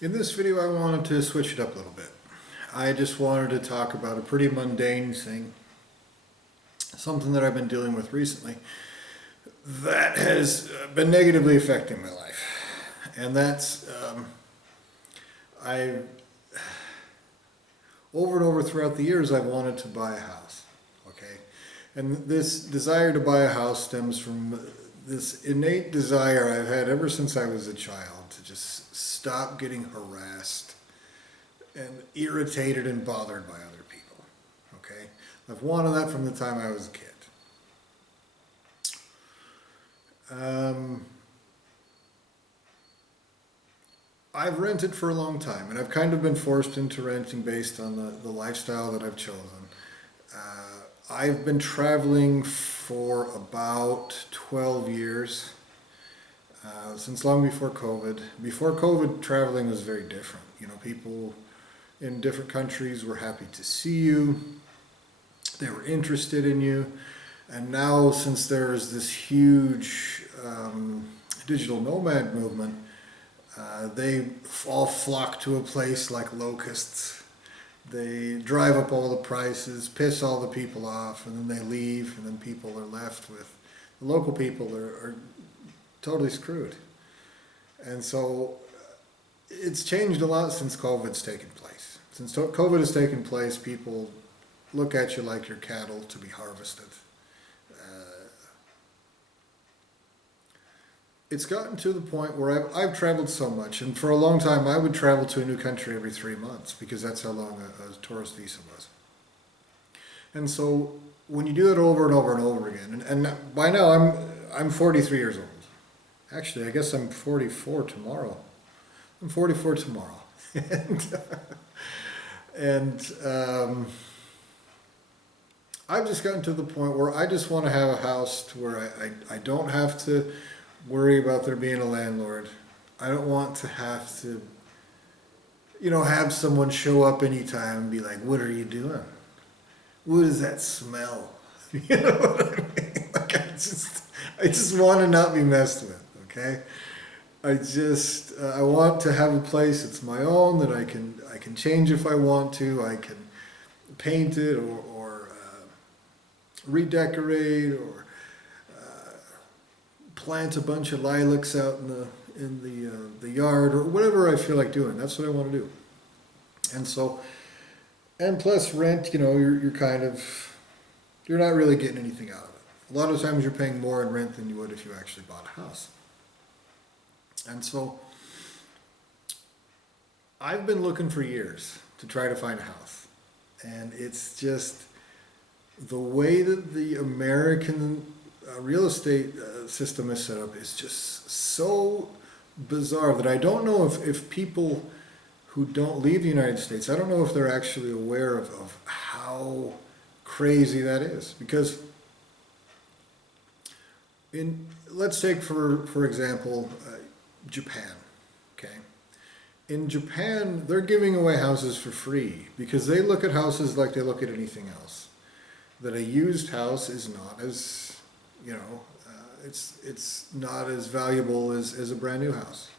In this video, I wanted to switch it up a little bit. I just wanted to talk about a pretty mundane thing, something that I've been dealing with recently that has been negatively affecting my life. And that's, I, over and over throughout the years, I've wanted to buy a house, okay? And this desire to buy a house stems from this innate desire I've had ever since I was a child to just stop getting harassed and irritated and bothered by other people, okay? I've wanted that from the time I was a kid. I've rented for a long time, and I've kind of been forced into renting based on the lifestyle that I've chosen. I've been traveling for about 12 years, since long before COVID. Before COVID, traveling was very different. You know, people in different countries were happy to see you, they were interested in you, and now since there's this huge digital nomad movement, they all flock to a place like locusts. They drive up all the prices, piss all the people off, and then they leave, and then people are left with, the local people are totally screwed. And so it's changed a lot since COVID's taken place. Since COVID has taken place, people look at you like you're cattle to be harvested. It's gotten to the point where I've traveled so much, and for a long time I would travel to a new country every 3 months because that's how long a tourist visa was. And so when you do it over and over and over again, and by now I'm 43 years old. Actually, I guess I'm 44 tomorrow. I'm 44 tomorrow. and I've just gotten to the point where I just want to have a house to where I don't have to worry about there being a landlord. I don't want to have to, have someone show up anytime and be like, "What are you doing? What is that smell?" You know what I mean? Like I just want to not be messed with. Okay, I want to have a place that's my own that I can change if I want to. I can paint it or redecorate or plant a bunch of lilacs out in the yard or whatever I feel like doing. That's what I want to do. And so, and plus rent, you're kind of, you're not really getting anything out of it. A lot of times you're paying more in rent than you would if you actually bought a house. And so I've been looking for years to try to find a house. And it's just the way that the American real estate system is set up is just so bizarre that I don't know if people who don't leave the United States, I don't know if they're actually aware of how crazy that is. Because let's take for example, Japan, okay? In Japan, they're giving away houses for free because they look at houses like they look at anything else. That a used house is not as, it's not as valuable as a brand new house,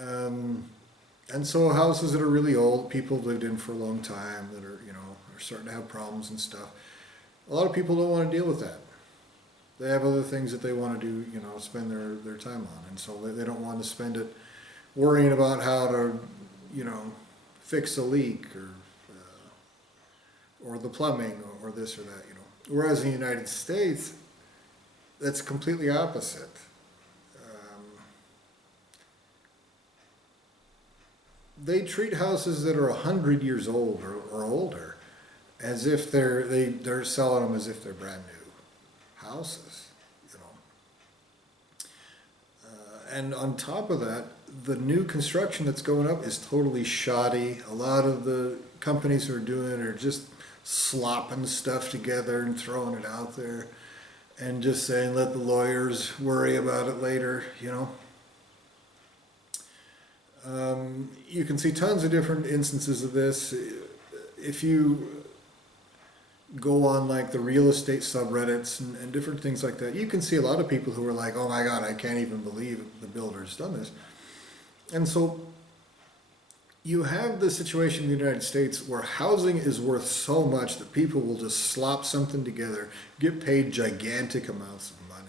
and so houses that are really old, people have lived in for a long time, that are, are starting to have problems and stuff. A lot of people don't want to deal with that. They have other things that they want to do, spend their time on, and so they don't want to spend it worrying about how to, fix a leak or the plumbing or this or that, Whereas in the United States, that's completely opposite. They treat houses that are 100 years old or older as if they're selling them as if they're brand new houses, and on top of that, the new construction that's going up is totally shoddy. A lot of the companies who are doing it are just slopping stuff together and throwing it out there and just saying, let the lawyers worry about it later, You can see tons of different instances of this. If you go on like the real estate subreddits and different things like that, you can see a lot of people who are like, "Oh my God, I can't even believe the builder's done this." And so you have this situation in the United States where housing is worth so much that people will just slop something together, get paid gigantic amounts of money,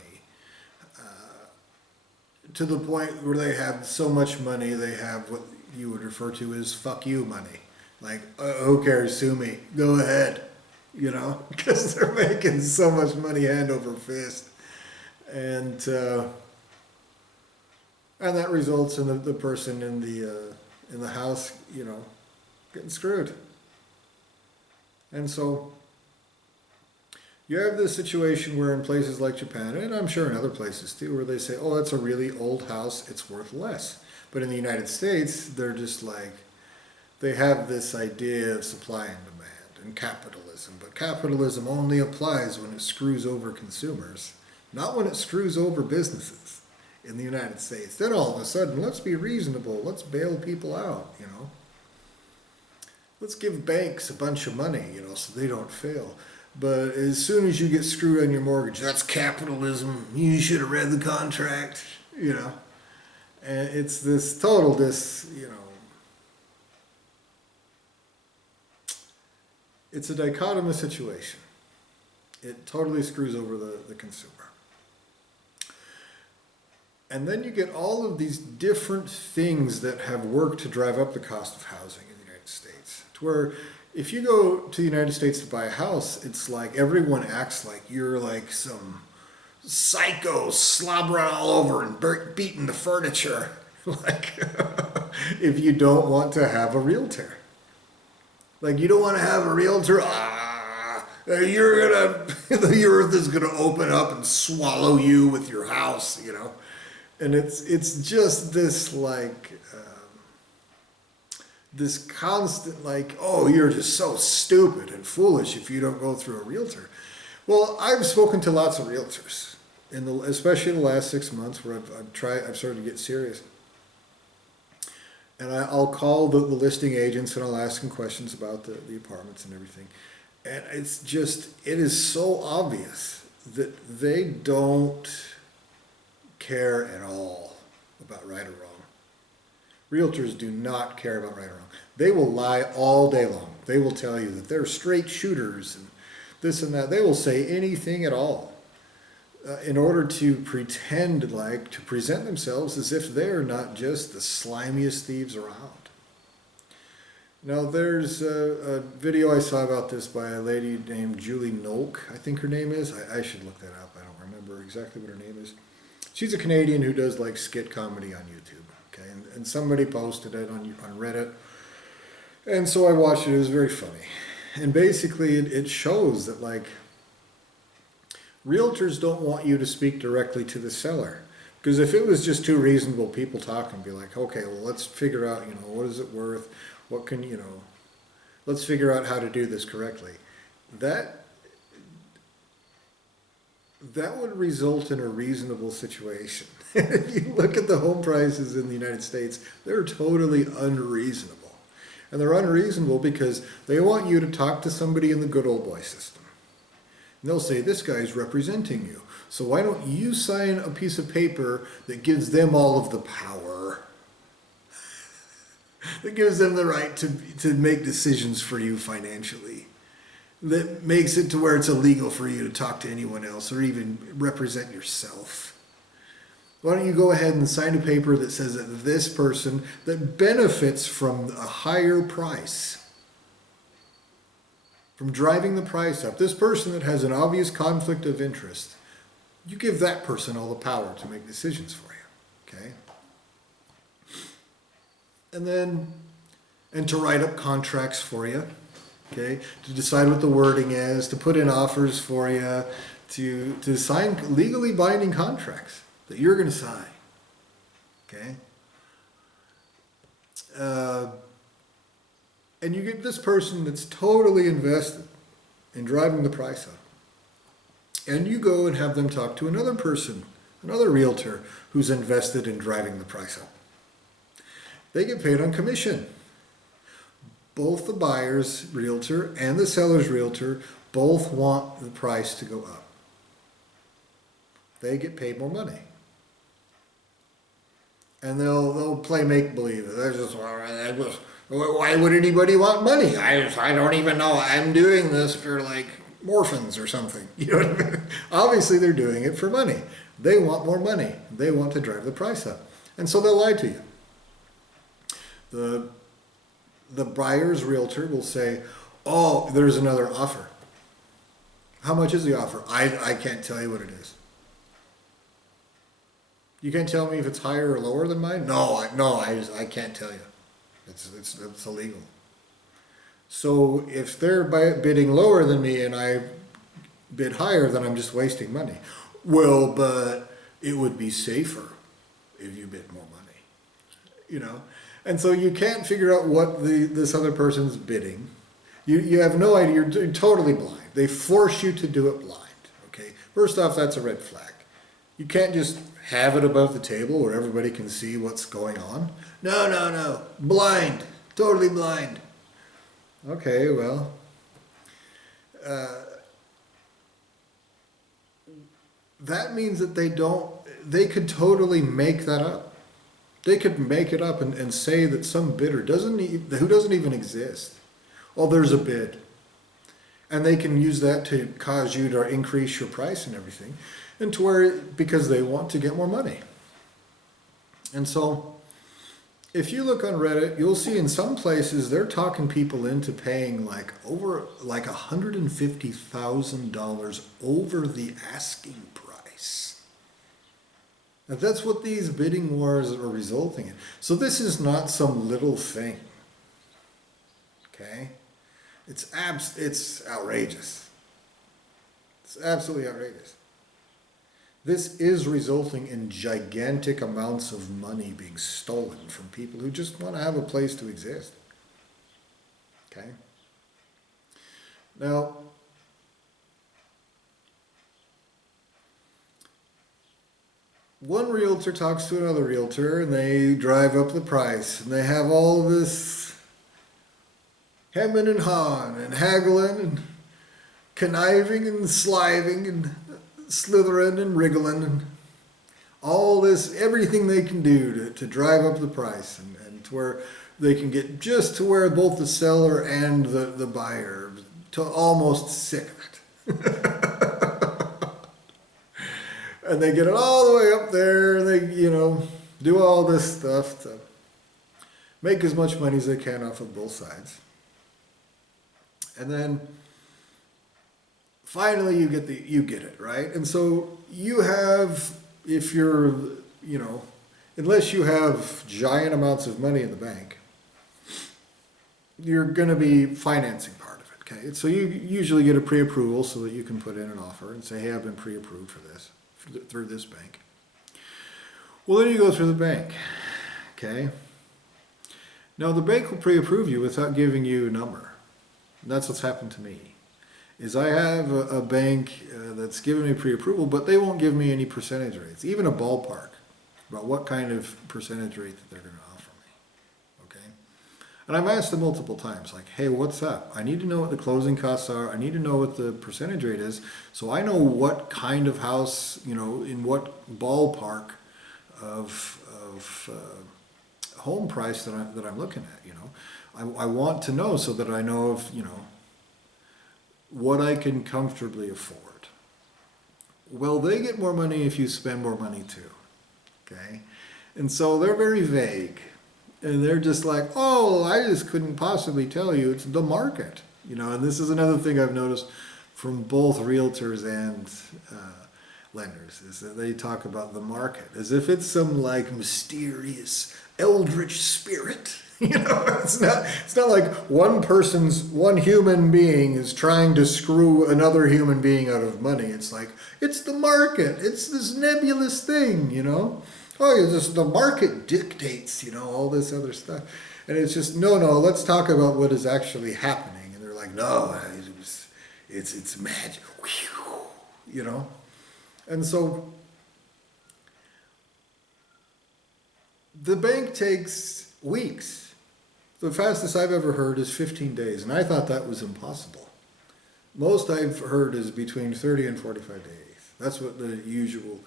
to the point where they have so much money, they have what you would refer to as fuck you money. Like, who cares, sue me, go ahead, you know, because they're making so much money hand over fist. And and that results in the person in the house, you know, getting screwed. And so you have this situation where in places like Japan, and I'm sure in other places too, where they say, oh, that's a really old house, it's worth less. But in the United States, they're just like, they have this idea of supply and demand and capitalism. But capitalism only applies when it screws over consumers, not when it screws over businesses in the United States. Then all of a sudden, let's be reasonable, let's bail people out, you know. Let's give banks a bunch of money, you know, so they don't fail. But as soon as you get screwed on your mortgage, that's capitalism. You should have read the contract, you know. And it's this total, you know, it's a dichotomous situation. It totally screws over the consumer. And then you get all of these different things that have worked to drive up the cost of housing in the United States. To where if you go to the United States to buy a house, it's like everyone acts like you're like some psycho slobbering all over and beating the furniture. Like, if you don't want to have a realtor. Like, you don't want to have a realtor, you're gonna, the earth is gonna open up and swallow you with your house, you know. And it's just this like, this constant like, oh, you're just so stupid and foolish if you don't go through a realtor. Well, I've spoken to lots of realtors, especially in the last 6 months where I've started to get serious. And I'll call the listing agents and I'll ask them questions about the apartments and everything. And it's just, it is so obvious that they don't care at all about right or wrong. Realtors do not care about right or wrong. They will lie all day long. They will tell you that they're straight shooters and this and that. They will say anything at all in order to pretend like, to present themselves as if they're not just the slimiest thieves around. Now, there's a video I saw about this by a lady named Julie Nolk, I think her name is. I should look that up. I don't remember exactly what her name is. She's a Canadian who does like skit comedy on YouTube. Okay, and somebody posted it on Reddit. And so I watched it. It was very funny. And basically it shows that like realtors don't want you to speak directly to the seller. Because if it was just two reasonable people talking, be like, okay, well, let's figure out, you know, what is it worth? What can, you know, let's figure out how to do this correctly. That would result in a reasonable situation. If you look at the home prices in the United States, they're totally unreasonable. And they're unreasonable because they want you to talk to somebody in the good old boy system. And they'll say, this guy's representing you. So why don't you sign a piece of paper that gives them all of the power? That gives them the right to make decisions for you financially. That makes it to where it's illegal for you to talk to anyone else or even represent yourself. Why don't you go ahead and sign a paper that says that this person that benefits from a higher price, from driving the price up, this person that has an obvious conflict of interest, you give that person all the power to make decisions for you, okay? And to write up contracts for you, okay? To decide what the wording is, to put in offers for you, to sign legally binding contracts that you're going to sign, okay? And you get this person that's totally invested in driving the price up. And you go and have them talk to another person, another realtor who's invested in driving the price up. They get paid on commission. Both the buyer's realtor and the seller's realtor both want the price to go up. They get paid more money. and they'll play make believe. They're just, "Well, why would anybody want money? I don't even know. I'm doing this for like orphans or something." You know what I mean? Obviously, they're doing it for money. They want more money. They want to drive the price up, and so they'll lie to you. The buyer's realtor will say, "Oh, there's another offer." How much is the offer? I can't tell you what it is. You can't tell me if it's higher or lower than mine? No, I can't tell you. It's illegal. So if they're bidding lower than me and I bid higher, then I'm just wasting money. Well, but it would be safer if you bid more money, you know? And so you can't figure out what this other person's bidding. You have no idea. You're totally blind. They force you to do it blind. Okay. First off, that's a red flag. You can't just have it above the table where everybody can see what's going on. No. Blind. Totally blind. Okay, well, that means that they could totally make that up. They could make it up and say that some bidder who doesn't even exist. Oh, there's a bid. And they can use that to cause you to increase your price and everything. And to where, because they want to get more money. And so, if you look on Reddit, you'll see in some places they're talking people into paying like $150,000 over the asking price. Now that's what these bidding wars are resulting in. So this is not some little thing. Okay? It's outrageous. It's absolutely outrageous. This is resulting in gigantic amounts of money being stolen from people who just want to have a place to exist. Okay? Now, one realtor talks to another realtor and they drive up the price and they have all this hemming and hawing and haggling and conniving and sliving and slithering and wriggling and all this, everything they can do to drive up the price and to where they can get just to where both the seller and the buyer to almost sick of it. And they get it all the way up there and they, do all this stuff to make as much money as they can off of both sides. And then finally you get it, right? And so you have, if you're, unless you have giant amounts of money in the bank, you're going to be financing part of it, okay? So you usually get a pre-approval so that you can put in an offer and say, hey, I've been pre-approved for this, through this bank. Well, then you go through the bank, okay? Now, the bank will pre-approve you without giving you a number. And that's what's happened to me. Is I have a bank that's given me pre-approval, but they won't give me any percentage rates, even a ballpark about what kind of percentage rate that they're going to offer me. Okay? And I've asked them multiple times, like, hey, what's up? I need to know what the closing costs are. I need to know what the percentage rate is so I know what kind of house, in what ballpark of home price that I'm looking at, I want to know so that I know if, what I can comfortably afford. Well, they get more money if you spend more money too, okay? And so they're very vague. And they're just like, oh, I just couldn't possibly tell you. It's the market, and this is another thing I've noticed from both realtors and lenders, is that they talk about the market as if it's some like mysterious eldritch spirit. It's not like one human being is trying to screw another human being out of money. It's like, it's the market. It's this nebulous thing, Oh, the market dictates, all this other stuff. And it's just, no, let's talk about what is actually happening. And they're like, no, it's magic, And so the bank takes weeks. The fastest I've ever heard is 15 days, and I thought that was impossible. Most I've heard is between 30 and 45 days. That's what the usual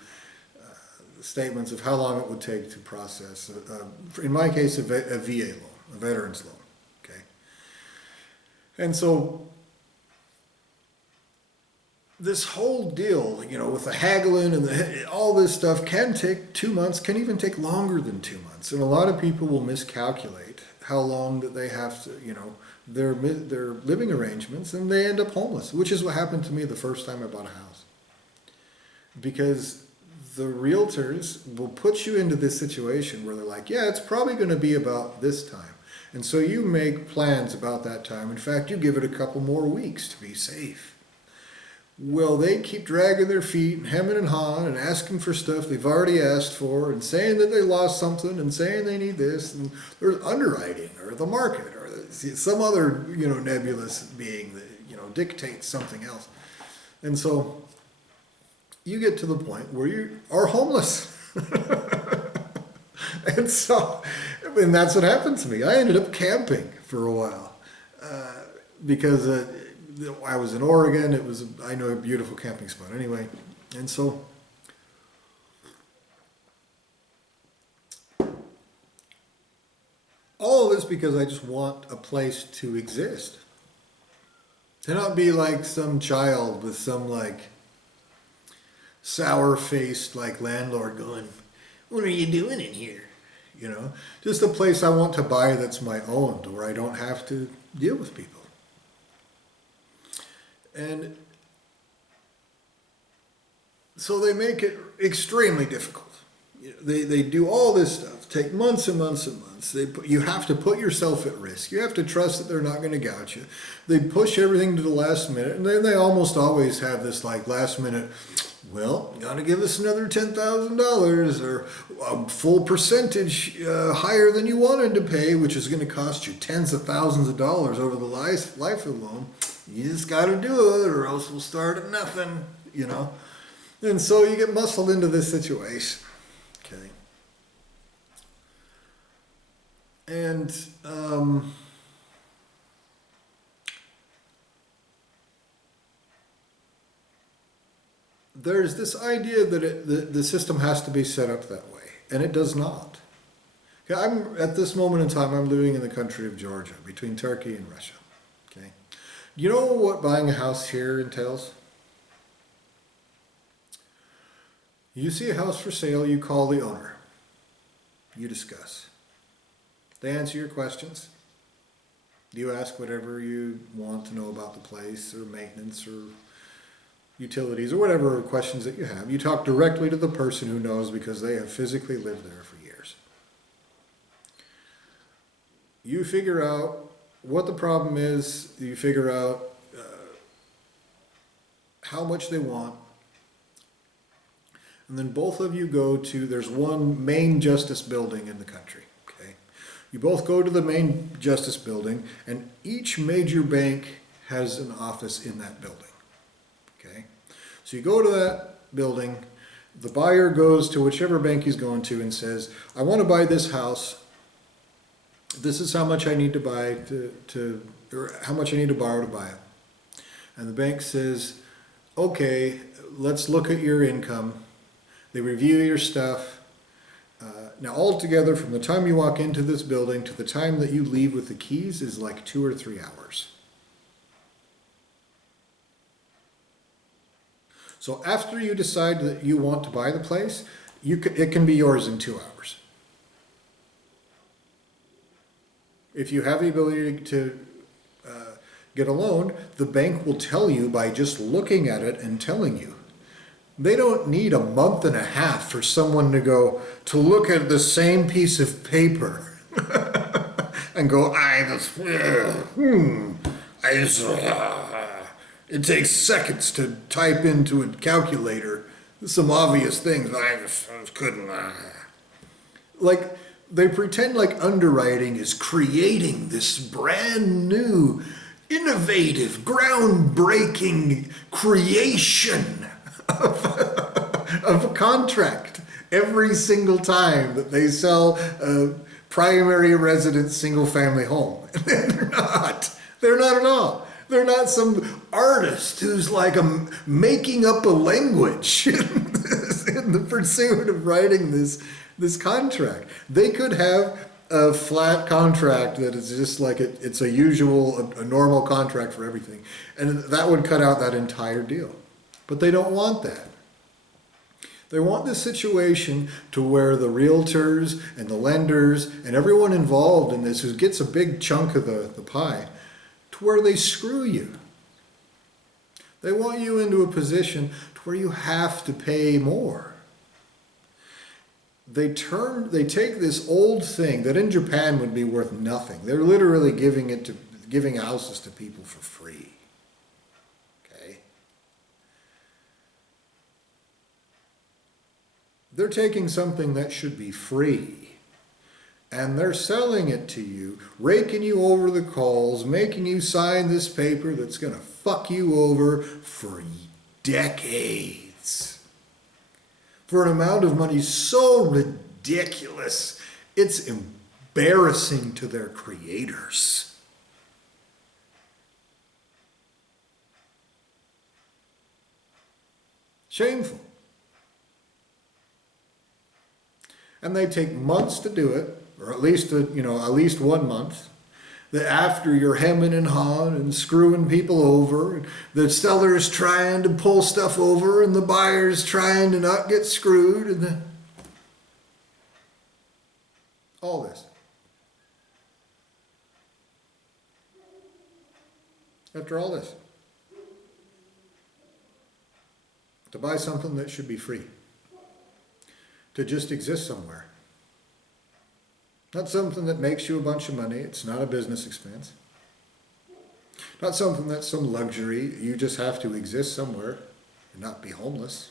statements of how long it would take to process, in my case, a VA loan, a veteran's loan. Okay, and so this whole deal, with the haggling and all this stuff can take 2 months, can even take longer than 2 months. And a lot of people will miscalculate how long that they have to, their living arrangements, and they end up homeless, which is what happened to me the first time I bought a house. Because the realtors will put you into this situation where they're like, yeah, it's probably going to be about this time. And so you make plans about that time. In fact, you give it a couple more weeks to be safe. Well, they keep dragging their feet and hemming and hawing and asking for stuff they've already asked for and saying that they lost something and saying they need this, and there's underwriting or the market or some other, nebulous being that, dictates something else. And so you get to the point where you are homeless. And that's what happened to me. I ended up camping for a while because I was in Oregon. I know a beautiful camping spot anyway. And so all of this because I just want a place to exist. To not be like some child with some sour-faced landlord going, what are you doing in here? Just a place I want to buy that's my own, where I don't have to deal with people. And so they make it extremely difficult. They do all this stuff, take months and months and months. You have to put yourself at risk. You have to trust that they're not going to gouge you. They push everything to the last minute, and then they almost always have this last minute, well, you got to give us another $10,000 or a full percentage higher than you wanted to pay, which is going to cost you tens of thousands of dollars over the life of the loan. You just got to do it, or else we'll start at nothing, And so you get muscled into this situation. Okay. And there's this idea that the system has to be set up that way, and it does not. Okay, at this moment in time, I'm living in the country of Georgia, between Turkey and Russia. Okay, you know what buying a house here entails? You see a house for sale, you call the owner. You discuss. They answer your questions. You ask whatever you want to know about the place, or maintenance, or utilities, or whatever questions that you have. You talk directly to the person who knows, because they have physically lived there for years. You figure out what the problem is. You figure out how much they want. And then both of you go to, there's one main justice building in the country, okay? You both go to the main justice building, and each major bank has an office in that building, okay? So you go to that building, the buyer goes to whichever bank he's going to and says, I want to buy this house. This is how much I need to buy or how much I need to borrow to buy it. And the bank says, okay, let's look at your income. They review your stuff. Now altogether, from the time you walk into this building to the time that you leave with the keys is 2 or 3 hours. So after you decide that you want to buy the place, it can be yours in 2 hours. If you have the ability to get a loan, the bank will tell you by just looking at it and telling you. They don't need a month and a half for someone to look at the same piece of paper and go, it takes seconds to type into a calculator some obvious things. I just couldn't. They pretend underwriting is creating this brand new, innovative, groundbreaking creation of a contract every single time that they sell a primary residence single family home. They're not. They're not at all. They're not some artist who's making up a language in in the pursuit of writing this contract. They could have a flat contract that is just like it's a usual, a normal contract for everything. And that would cut out that entire deal. But they don't want that. They want this situation to where the realtors and the lenders and everyone involved in this who gets a big chunk of the pie, to where they screw you. They want you into a position to where you have to pay more. They take this old thing that in Japan would be worth nothing. They're literally giving houses to people for free. Okay? They're taking something that should be free and they're selling it to you, raking you over the coals, making you sign this paper that's going to fuck you over for decades. For an amount of money so ridiculous, it's embarrassing to their creators. Shameful. And they take months to do it, or at least 1 month. That after you're hemming and hawing and screwing people over, and the seller's trying to pull stuff over, and the buyer's trying to not get screwed, and all this. After all this, to buy something that should be free, to just exist somewhere. Not something that makes you a bunch of money. It's not a business expense. Not something that's some luxury. You just have to exist somewhere and not be homeless,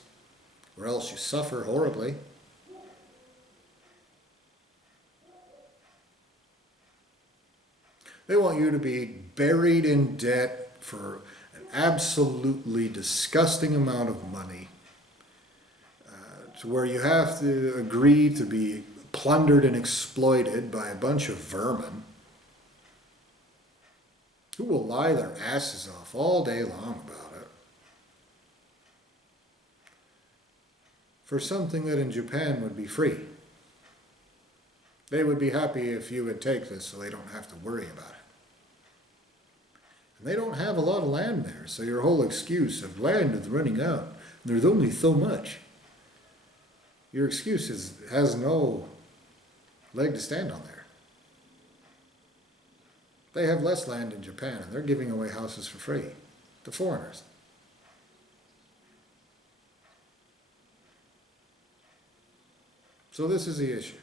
or else you suffer horribly. They want you to be buried in debt for an absolutely disgusting amount of money, to where you have to agree to be plundered and exploited by a bunch of vermin who will lie their asses off all day long about it for something that in Japan would be free. They would be happy if you would take this so they don't have to worry about it. And they don't have a lot of land there, so your whole excuse of land is running out, there's only so much. Your excuse has no leg to stand on there. They have less land in Japan, and they're giving away houses for free to foreigners. So this is the issue.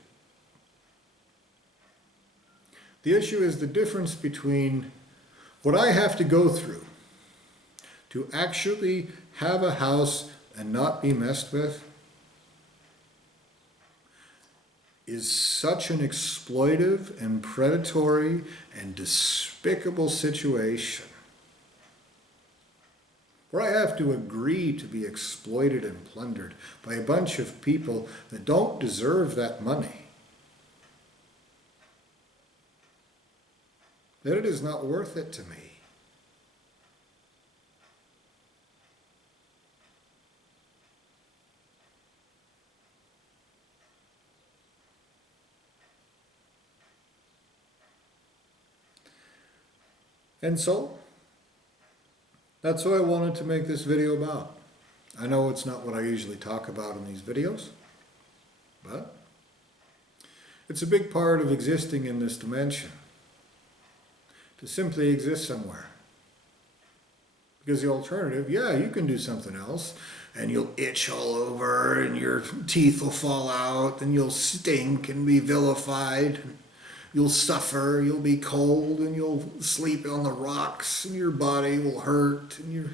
The issue is the difference between what I have to go through to actually have a house and not be messed with is such an exploitive and predatory and despicable situation where I have to agree to be exploited and plundered by a bunch of people that don't deserve that money. That it is not worth it to me. And so, that's what I wanted to make this video about. I know it's not what I usually talk about in these videos, but it's a big part of existing in this dimension. To simply exist somewhere. Because the alternative, yeah, you can do something else, and you'll itch all over, and your teeth will fall out, and you'll stink and be vilified. You'll suffer, you'll be cold, and you'll sleep on the rocks, and your body will hurt, and your...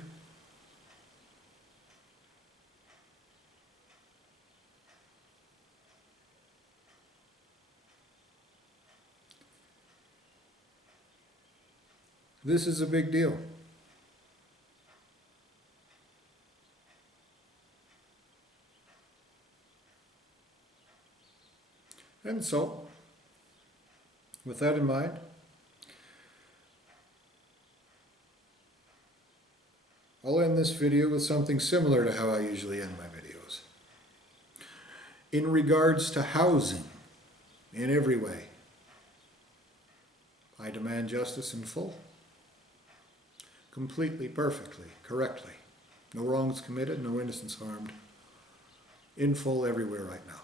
This is a big deal. And so, with that in mind, I'll end this video with something similar to how I usually end my videos. in regards to housing, in every way, I demand justice in full. Completely, perfectly, correctly. No wrongs committed, no innocents harmed. In full everywhere right now.